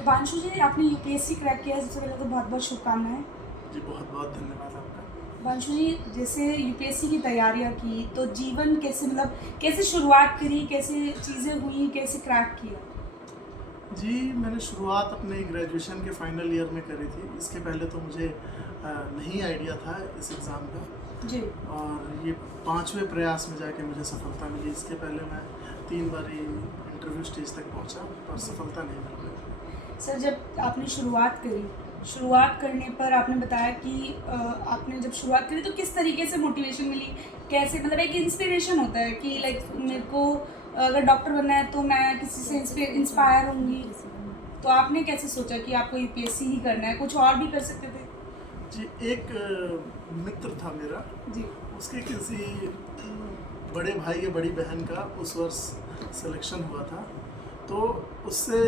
हिमांशु जी, आपने UPSC crack किया है, सबसे पहले तो बहुत बहुत शुभकामनाएं। जी, बहुत बहुत धन्यवाद आपका। हिमांशु जी, जैसे यूपीएससी की तैयारियां की तो जीवन कैसे मतलब कैसे शुरुआत करी, कैसे चीज़ें हुई, कैसे क्रैक किया? जी, मैंने शुरुआत अपने ग्रेजुएशन के फाइनल ईयर में करी थी। इसके पहले तो मुझे नहीं आइडिया था इस एग्ज़ाम का, जी। और ये 5वें प्रयास में जाके मुझे सफलता मिली। इसके पहले मैं 3 बारी इंटरव्यू स्टेज तक पहुंचा, पर सफलता नहीं मिल पाई। सर, जब आपने शुरुआत करी, शुरुआत करने पर आपने बताया कि आपने जब शुरुआत करी तो किस तरीके से मोटिवेशन मिली? कैसे मतलब एक इंस्पिरेशन होता है कि लाइक मेरे को अगर डॉक्टर बनना है तो मैं किसी से इंस्पायर होंगी। तो आपने कैसे सोचा कि आपको यूपीएससी ही करना है, कुछ और भी कर सकते थे? जी, एक मित्र था मेरा, जी। उसके किसी बड़े भाई या बड़ी बहन का उस वर्ष सिलेक्शन हुआ था। तो उससे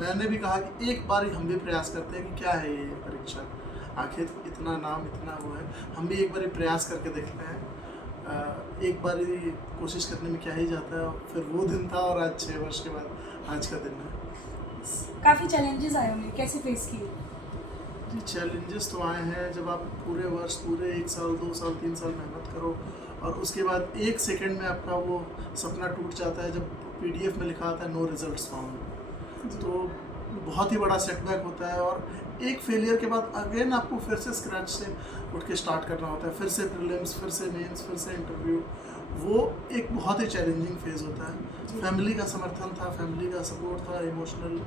मैंने भी कहा कि एक बार हम भी प्रयास करते हैं कि क्या है ये परीक्षा, आखिर इतना नाम इतना वो है, हम भी एक बार प्रयास करके देखते हैं। एक बार कोशिश करने में क्या ही जाता है। फिर वो दिन था और आज 6 वर्ष के बाद आज का दिन है। काफ़ी चैलेंजेस आए होंगे, कैसे फेस किए? जी, चैलेंजेस तो आए हैं। जब आप पूरे वर्ष, पूरे 1 साल 2 साल 3 साल मेहनत करो और उसके बाद 1 सेकंड में आपका वो सपना टूट जाता है, जब पीडीएफ में लिखा आता है नो रिजल्ट्स फाउंड, तो बहुत ही बड़ा सेटबैक होता है। और एक फेलियर के बाद अगेन आपको फिर से स्क्रैच से उठ के स्टार्ट करना होता है, फिर से प्रीलिम्स, फिर से मेंस, फिर से इंटरव्यू। वो एक बहुत ही चैलेंजिंग फेज़ होता है। फैमिली का समर्थन था, फैमिली का सपोर्ट था, इमोशनल,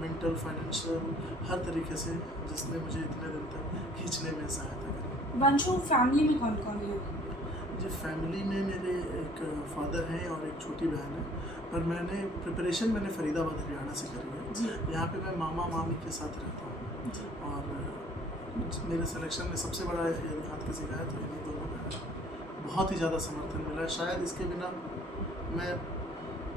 मेंटल, फाइनेंशियल, हर तरीके से, जिसने मुझे इतने दिन तक खींचने में सहायता करी। वंशु, फैमिली में कौन कौन है? जी, फैमिली में मेरे एक फादर हैं और एक छोटी बहन है, पर मैंने फरीदाबाद हरियाणा से करी है। जी। यहाँ पे मैं मामा मामी के साथ रहता हूँ। जी। और मेरे सिलेक्शन में सबसे बड़ा यदि हाथ किसी का है तो इन्हीं दोनों का है। बहुत ही ज़्यादा समर्थन मिला है, शायद इसके बिना मैं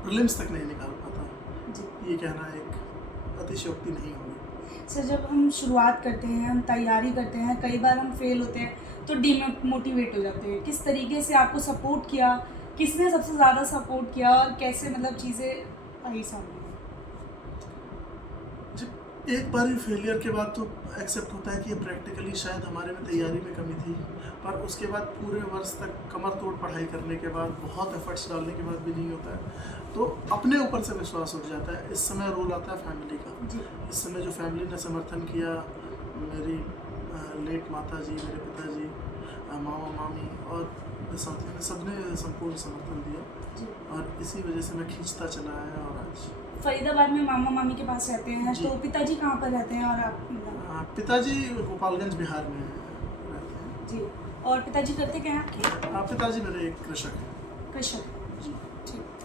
प्रीलिम्स तक नहीं निकाल पाता। जी। ये कहना एक अतिशयोक्ति नहीं होगी। सर, जब हम शुरुआत करते हैं, हम तैयारी करते हैं, कई बार हम फेल होते हैं तो डीमोटिवेट हो जाते हैं। किस तरीके से आपको सपोर्ट किया, किसने सबसे ज़्यादा सपोर्ट किया और कैसे मतलब चीज़ें आई सामने? जब एक बार फेलियर के बाद तो एक्सेप्ट होता है कि ये प्रैक्टिकली शायद हमारे में तैयारी में कमी थी, पर उसके बाद पूरे वर्ष तक कमर तोड़ पढ़ाई करने के बाद, बहुत एफर्ट्स डालने के बाद भी नहीं होता है, तो अपने ऊपर से विश्वास उठ जाता है। इस समय रोल आता है फैमिली का। जी। इस समय जो फैमिली ने समर्थन किया, मेरी लेट माता जी, मेरे पिताजी, मामा मामी और साथियों ने, सबने संपूर्ण समर्थन दिया, जी। और इसी वजह से मैं खींचता चला आया। और आज फरीदाबाद में मामा मामी के पास रहते हैं, जी। तो पिताजी कहाँ पर रहते हैं और आप मतलब? पिताजी गोपालगंज बिहार में रहते हैं। जी। और पिताजी करते क्या हैं आपके? पिताजी मेरे एक कृषक हैं। कृषक। जी। ठीक।